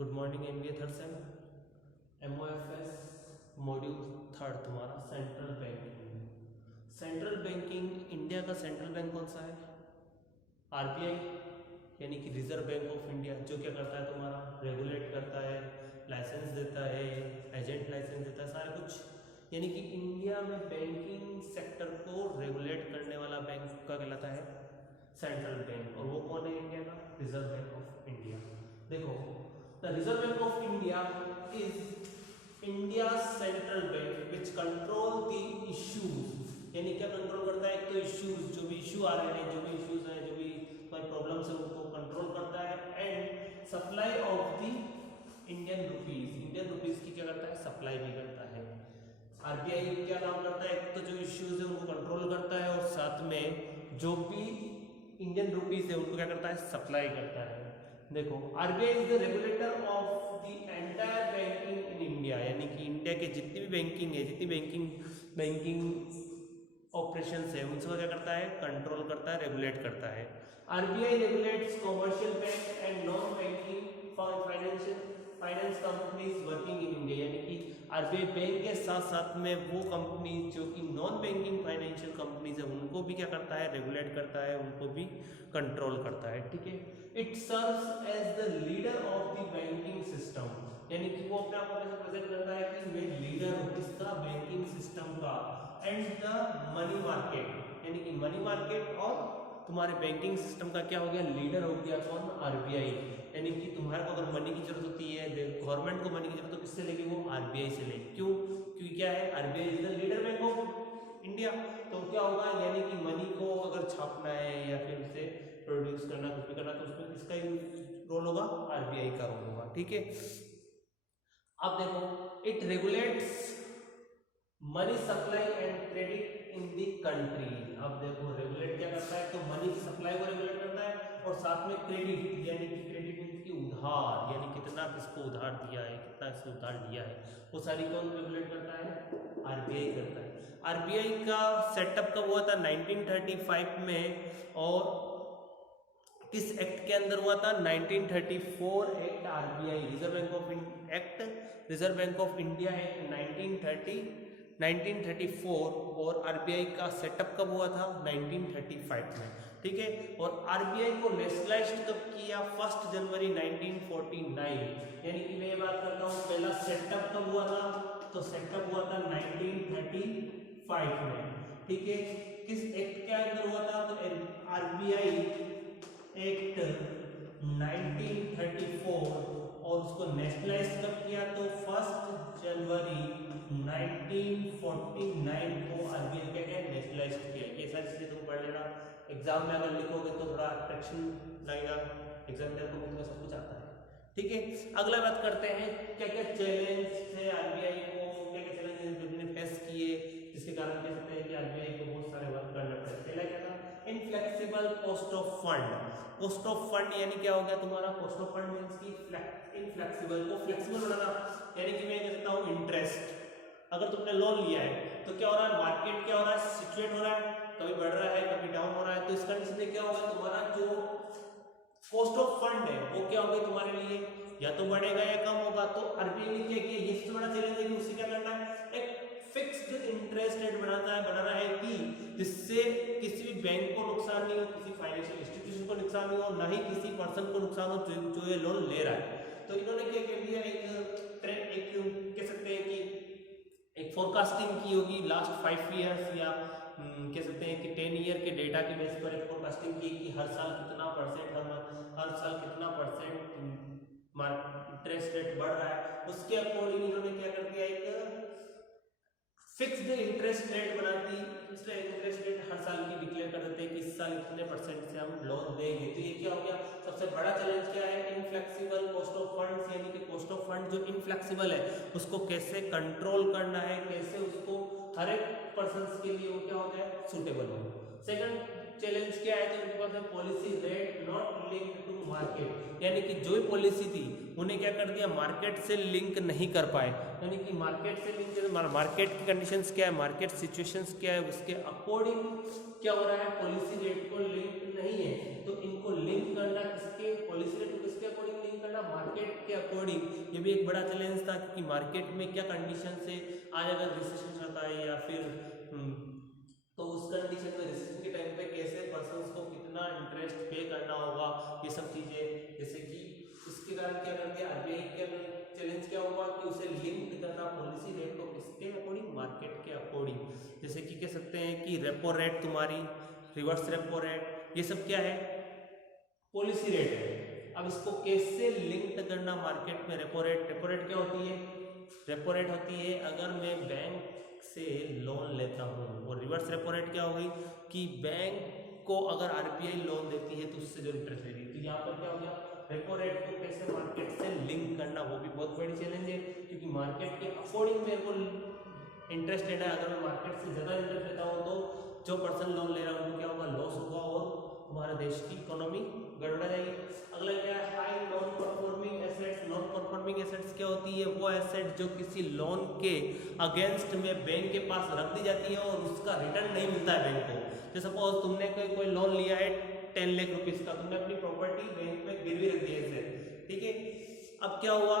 Good morning MBA third sem MOFS module third तुम्हारा central banking. Central banking India का central bank कौन सा है? आरबीआई यानी कि रिजर्व बैंक ऑफ इंडिया, जो क्या करता है तुम्हारा रेगुलेट करता है, लाइसेंस देता है, एजेंट लाइसेंस देता है, सारा कुछ। यानी कि इंडिया में बैंकिंग सेक्टर को रेगुलेट करने वाला बैंक का कहलाता है सेंट्रल बैंक। और वो कौन है इंडिया का? Reserve Bank of India. देखो, the Reserve Bank of India is India central bank which control the issues. यानी क्या कंट्रोल करता है? एक तो इश्यूज, जो भी इश्यू आ रहे हैं, जो भी इश्यूज हैं, जो भी प्रॉब्लम्स है, उनको कंट्रोल करता है। And supply of the Indian rupees की क्या करता है? सप्लाई भी करता है। आरबीआई क्या काम करता है? एक तो जो इश्यूज है उनको कंट्रोल करता है और साथ में जो भी इंडियन रुपीज है उनको क्या करता है? सप्लाई करता है। देखो, RBI is the regulator of the entire banking in India. यानी कि इंडिया के जितनी भी बैंकिंग है, जितनी बैंकिंग ऑपरेशंस है, उनसे क्या करता है? कंट्रोल करता है, रेगुलेट करता है। RBI regulates commercial bank and non banking finance companies working in India. यानी कि आरबीआई बैंक के साथ साथ में वो कंपनी जो कि नॉन बैंकिंग फाइनेंशियल कंपनीज है उनको भी क्या करता है? रेगुलेट करता है, उनको भी कंट्रोल करता है। ठीक है। It serves as the leader of the banking system. यानी कि वो अपने आप को कैसे प्रेजेंट करता है कि मैं लीडर हूँ किसका? बैंकिंग सिस्टम का। एंड द मनी मार्केट, यानी कि मनी मार्केट और तुम्हारे बैंकिंग सिस्टम का क्या हो गया? लीडर हो गया कौन? आरबीआई। यानी कि तुम्हारे को अगर मनी की जरूरत होती है, गवर्नमेंट को मनी की जरूरत, तो किससे लेगी? वो आरबीआई से लेगी। क्यों? क्योंकि क्या है? RBI is the leader bank of India. तो क्या होगा? यानी कि मनी को अगर छापना है या फिर उसे प्रोड्यूस करना, कुछ भी करना, तो उसमें किसका रोल होगा? आरबीआई का रोल होगा। ठीक है। अब देखो, it regulates money supply and credit in the country. अब देखो, रेगुलेट क्या करता है? तो मनी की सप्लाई को रेगुलेट करता है और साथ में क्रेडिट, यानी कि क्रेडिट मींस की उधार, यानी कितना किसको उधार दिया है, कितना इसको उधार लिया है, वो सारी कौन रेगुलेट करता है? आरबीआई करता है। आरबीआई का सेटअप कब हुआ था? 1935 में। और किस एक्ट के अंदर हुआ था? 1934 act, RBI reserve Bank of act, reserve Bank of India act 1934। और आरबीआई का सेटअप कब हुआ था? 1935 में। ठीक है। और आरबीआई को नेशनलाइज्ड कब किया? 1 जनवरी 1949। यानी कि मैं ये बात करता हूँ पहला सेटअप कब हुआ था? तो सेटअप हुआ था 1935 में। ठीक है। किस एक्ट के अंदर हुआ था? तो आरबीआई एक्ट 1934। और उसको नेशनलाइज कब किया? तो 1 जनवरी 1949 को आरबीआई क्या किया? नेशनलाइज किया। ये सारी चीजें तुम पढ़ लेना, एग्जाम में अगर लिखोगे तो थोड़ा अट्रैक्शन लगेगा, एग्जामिनर को भी तुम्हें सब कुछ आता है। ठीक है। अगला बात करते हैं, क्या क्या चैलेंज थे आरबीआई को, क्या क्या चैलेंज फेस किए जिसके कारण कह सकते हैं कि आरबीआई को बहुत सारे वर्क करना पड़े। पहला क्या था? Inflexible cost of fund. Cost of fund यानी क्या हो गया तुम्हारा? कॉस्ट ऑफ फंड मींस की इनफ्लेक्सिबल को फ्लेक्सिबल बनाना। यानी कि मैं कह सकता हूं इंटरेस्ट, अगर तुमने लोन लिया है तो क्या हो रहा है? मार्केट क्या हो रहा है? सिचुएट हो रहा है, कभी बढ़ रहा है, कभी डाउन हो रहा है। तो इस कंडीशन में क्या होगा? तुम्हारा जो कॉस्ट ऑफ फंड है वो क्या होगा तुम्हारे लिए? या तो बढ़ेगा या कम होगा। तो आरबीआई ने क्या किया? ये सबसे बड़ा चैलेंज है कि उसे क्या करना है? एक फिक्स्ड इंटरेस्ट रेट बनाना है कि जिससे किसी भी बैंक को नुकसान नहीं हो, किसी फाइनेंशियल इंस्टीट्यूशन को नुकसान नहीं हो, ना ही किसी पर्सन को नुकसान हो जो ये लोन ले रहा है। तो इन्होंने क्या कर दिया? एक कह सकते हैं कि एक फोरकास्टिंग की होगी लास्ट 5 ईयर्स, या कह सकते हैं कि 10 ईयर के डेटा के बेस पर एक फोरकास्टिंग की कि हर साल कितना परसेंट, हर साल कितना परसेंट इंटरेस्ट रेट बढ़ रहा है। उसके अकॉर्डिंग इन्होंने क्या कर दिया? एक फिक्स्ड इंटरेस्ट रेट बना दी। फिक्स्ड इंटरेस्ट रेट हर साल की डिक्लेयर कर देते हैं कि इस साल इतने परसेंट से हम लोन देंगे। तो ये क्या हो गया? सबसे बड़ा चैलेंज क्या है? इनफ्लेक्सिबल कॉस्ट ऑफ फंड्स, यानी कि कॉस्ट ऑफ फंड जो इनफ्लेक्सिबल है उसको कैसे कंट्रोल करना है, कैसे उसको हर एक पर्सन के लिए वो क्या हो जाए? सूटेबल हो। सेकंड चैलेंज क्या है? तो उनके पास है policy rate not linked to market. यानी कि जो पॉलिसी थी उन्हें क्या कर दिया? मार्केट से लिंक नहीं कर पाए। यानी कि मार्केट से लिंक, मार्केट की कंडीशंस क्या है, मार्केट सिचुएशंस क्या है, उसके अकॉर्डिंग क्या हो रहा है? पॉलिसी रेट को लिंक नहीं है। तो इनको लिंक करना किसके? पॉलिसी रेट को किसके अकॉर्डिंग लिंक करना? मार्केट के अकॉर्डिंग। बड़ा चैलेंज था, क्योंकि मार्केट में क्या कंडीशन से आज अगर रिसेशन चलता है या फिर तो उस कंडीशन में रिसेशन के टाइम पे कैसे पर्सन्स को कितना इंटरेस्ट पे करना होगा, ये सब चीजें। जैसे कि इसके कारण क्या करते हैं आरबीआई के चैलेंज क्या होगा कि उसे लिंक करना पॉलिसी रेट को किसके अकॉर्डिंग, मार्केट के अकॉर्डिंग। जैसे कि कह सकते हैं कि रेपो रेट तुम्हारी, रिवर्स रेपो रेट, ये सब क्या है, पॉलिसी रेट है। अब इसको कैसे लिंक करना मार्केट में, रेपो रेट क्या होती है, रेपो रेट होती है अगर मैं बैंक से लोन लेता हूँ, और रिवर्स रेपो रेट क्या होगी कि बैंक को अगर आरबीआई लोन देती है तो उससे जो इंटरेस्ट लेती है। तो यहाँ पर क्या हो गया, रेपो रेट को कैसे मार्केट से लिंक करना, वो भी बहुत बड़ी चैलेंज है, क्योंकि मार्केट के अकॉर्डिंग मेरे को इंटरेस्ट लेना है। अगर मैं मार्केट से ज़्यादा इंटरेस्ट लेता हूँ तो जो पर्सन लोन ले रहा है उनको क्या होगा, लॉस होगा और हमारे देश की इकोनॉमी गड़बड़ा जाएगी। अगला क्या है, high non performing assets. Non performing assets क्या होती है, वो एसेट जो किसी लोन के अगेंस्ट में बैंक के पास रख दी जाती है और उसका रिटर्न नहीं मिलता है बैंक को। जैसे सपोज तुमने कोई लोन लिया है 10 लाख रुपीज का, तुमने अपनी प्रॉपर्टी बैंक में गिरवी रख दी है, ठीक है। अब क्या हुआ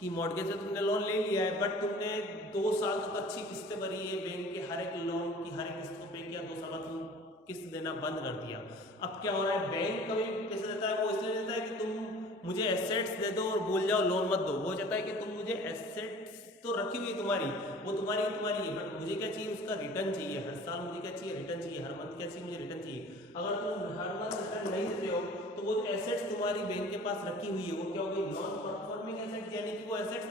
कि मॉर्गेज से तुमने लोन ले लिया है, बट तुमने 2 साल तक अच्छी किस्तें भरी है, बैंक के हर एक लोन की हर एक किस्त को पे किया, 2 साल बाद तुम किस्त देना बंद कर दिया। अब क्या हो रहा है, बैंक कभी पैसे देता है वो इसलिए देता है कि तुम मुझे एसेट्स दे दो और भूल जाओ, लोन मत दो। वो चाहता है कि तुम मुझे एसेट्स तो रखी हुई तुम्हारी, वो तुम्हारी है, बट मुझे क्या चाहिए, उसका रिटर्न चाहिए। हर साल मुझे क्या चाहिए, रिटर्न चाहिए। हर मंथ क्या चाहिए, मुझे रिटर्न चाहिए। अगर तुम हर मंथ रिटर्न नहीं देते हो तो वो एसेट्स तुम्हारी बैंक के पास रखी हुई है वो क्या होगी, नॉन परफॉर्मिंग एसेट्स, यानी कि वो assets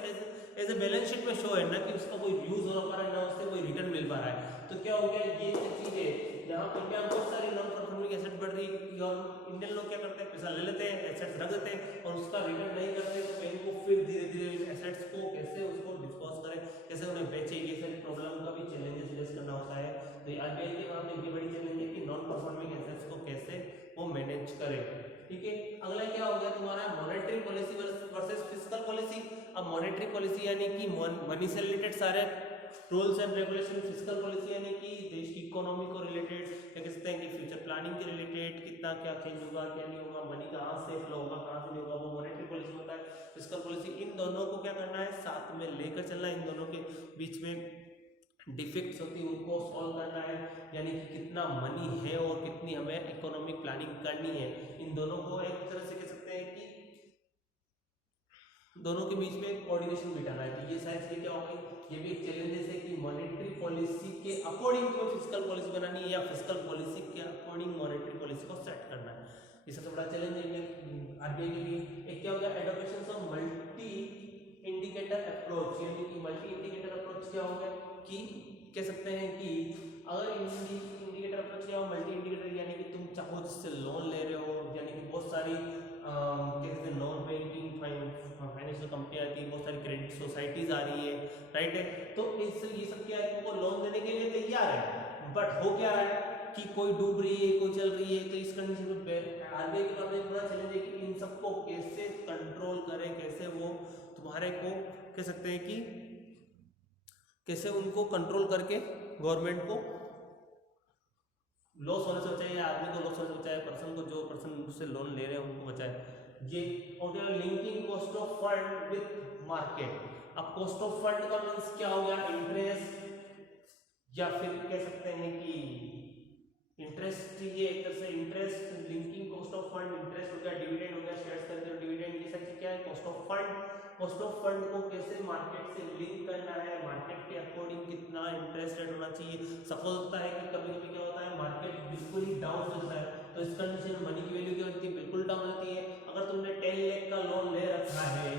as a balance sheet में शो है, ना कि उसका कोई यूज हो पा रहा है, ना उससे कोई रिटर्न मिल पा रहा है। तो क्या हो गया, ये चीज है यहाँ पर क्या बहुत सारी नॉन परफॉर्मिंग एसेट बढ़ रही है। और इंडियन लोग क्या करते हैं, पैसा ले लेते हैं, एसेट्स रख देते हैं और उसका रिटर्न नहीं करते, तो बैंक को फिर धीरे धीरे एसेट्स को कैसे उसको डिस्पोज करें, कैसे उन्हें बेचे, ये सारी प्रॉब्लम का भी चैलेंजेस फेस करना होता है। तो आरबीआई के काम में ये बड़ी चैलेंज है कि नॉन परफॉर्मिंग एसेट्स को कैसे वो मैनेज करें, ठीक है। अगला क्या हो गया तुम्हारा, monetary policy versus fiscal policy. अब मॉनेटरी पॉलिसी यानी कि मनी से रिलेटेड सारे rules and regulation, fiscal policy यानी कि देश की इकोनॉमी को रिलेटेड, क्या कहते हैं कि फ्यूचर प्लानिंग के रिलेटेड, कितना क्या चेंज होगा, क्या नहीं होगा, मनी कहाँ से फ्लो होगा, कहाँ से नहीं होगा, वो मॉनेटरी पॉलिसी होता है। फिस्कल पॉलिसी, इन दोनों को क्या करना है, साथ में लेकर चलना है। इन दोनों के बीच में डिफेक्ट्स होती है उनको सॉल्व करना है, यानी कि कितना मनी है और कितनी हमें इकोनॉमिक प्लानिंग करनी है, इन दोनों को एक तरह से कह सकते हैं कि दोनों के बीच में कोऑर्डिनेशन बिठाना है। ये शायद ये क्या होगी, ये भी एक चैलेंजेस है कि मॉनेटरी पॉलिसी के अकॉर्डिंग तो फिस्कल पॉलिसी बनानी है या फिस्कल पॉलिसी के अकॉर्डिंग मॉनेटरी पॉलिसी को सेट करना है। ये सबसे बड़ा चैलेंज है आरबीआई के लिए। एक क्या हो गया, adoption of multi indicator approach, यानी कि मल्टी इंडिकेटर अप्रोच क्या हो गया कि कह सकते हैं कि अगर इंडिकेटर अप्रोच क्या हो, मल्टी इंडिकेटर यानी कि तुम चाहो जिससे लोन ले रहे हो, यानी कि बहुत सारी कहते हैं नॉन बैंकिंग फाइनेंशियल कंपनियां आती है, बहुत सारी क्रेडिट सोसाइटीज आ रही है, राइट है। तो इस ये सब क्या है, तुमको लोन देने के लिए तैयार है, बट हो क्या रहा है कि कोई डूब रही है, कोई चल रही है। तो इस कंडीशन में आरबीआई के पास एक बड़ा चैलेंज है कि इन सबको कैसे कंट्रोल करें, कैसे वो तुम्हारे को कह सकते हैं कि कैसे उनको कंट्रोल करके गवर्नमेंट को लॉस होने से बचाए, या आदमी को लॉस होने से बचाए, पर्सन को, जो पर्सन उससे लोन ले रहे हैं उनको बचाए। ये और linking cost of fund with market. अब कॉस्ट ऑफ फंड का मींस क्या हो गया, इंटरेस्ट, या फिर कह सकते हैं कि इंटरेस्ट, ये एक तरह से interest, linking cost of fund, interest हो गया, डिविडेंड हो गया, शेयर्स खरीदे डिविडेंड, ये सब क्या है, cost of fund. Cost of fund को कैसे मार्केट से लिंक करना है, मार्केट के अकॉर्डिंग कितना इंटरेस्ट रेट होना चाहिए। सपोज होता है कि कभी कभी क्या होता है, मार्केट बिल्कुल ही डाउन चलता है, तो इस कंडीशन में मनी की वैल्यू क्या होती है, बिल्कुल डाउन होती है। अगर तुमने 10 लाख का लोन ले रखा है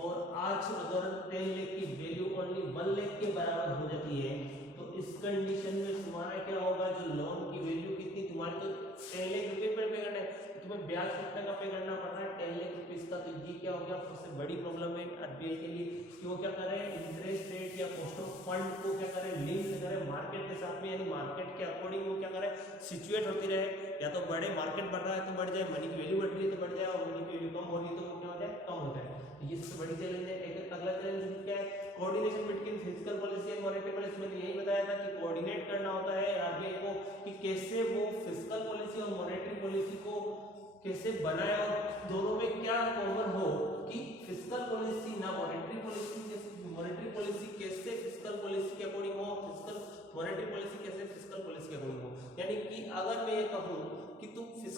और आज अगर 10 लाख की वैल्यू ओनली 1 लाख के बराबर हो जाती है, तो इस कंडीशन में तुम्हारा क्या होगा, जो लोन की वैल्यू कितनी तुम्हारी, तो 10 लाख रुपए पर पे करना है, तुम्हें ब्याज कितने का पे करना पड़ रहा है, 10 लाख रुपीज का। तो ये क्या हो गया, सबसे बड़ी प्रॉब्लम है आरबीआई के लिए कि वो क्या करें, इंटरेस्ट रेट या कॉस्ट ऑफ फंड को क्या करें, लिंक करें मार्केट के साथ में, यानी मार्केट के अकॉर्डिंग वो क्या करें, सिचुएट होती रहे। या तो बढ़े, मार्केट बढ़ रहा है तो बढ़ जाए, मनी की वैल्यू बढ़ रही है तो बढ़ जाए, और मनी की वैल्यू कम हो रही है तो वो क्या हो जाए, कम हो जाए। तो ये सबसे बड़ी चैलेंज है। एक अगला चैलेंज क्या है, coordination between fiscal policy and monetary policy. मैंने यही बताया था कि कोऑर्डिनेट करना होता है आरबीआई को कि कैसे वो फिस्कल पॉलिसी और मॉनेटरी पॉलिसी को कैसे बनाए और दोनों में क्या कॉमन हो कि फिस्कल पॉलिसी ना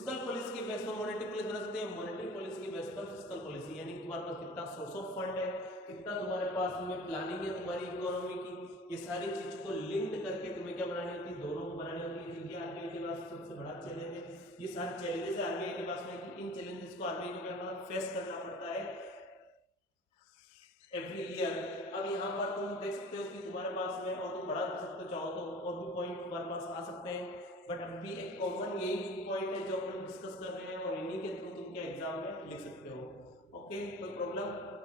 फिस्कल पॉलिसी की बेस पर मॉनेटरी पॉलिसी बना सकते हैं, मॉनेटरी पॉलिसी की बेस पर फिस्कल पॉलिसी, यानी तुम्हारे पास कितना सोर्स ऑफ फंड है, कितना तुम्हारे पास में प्लानिंग है तुम्हारी इकोनॉमी की, ये सारी चीज को लिंक्ड करके तुम्हें क्या बनानी होती है, दोनों को बनानी होती है, क्योंकि आरबीआई के पास सबसे बड़ा चैलेंज है, ये सारे चैलेंजेस आरबीआई के पास में, कि इन चैलेंजेस को आरबीआई को क्या फेस करना पड़ता है एवरी ईयर। अब यहाँ पर तुम देख सकते हो कि तुम्हारे पास में, और तुम बढ़ा सकते हो चाहो तो और भी पॉइंट तुम्हारे पास आ सकते हैं, बट अभी एक कॉमन यही पॉइंट है जो हम लोग डिस्कस कर रहे हैं, और इन्हीं के थ्रू तुम क्या एग्जाम में लिख सकते हो। ओके, कोई प्रॉब्लम?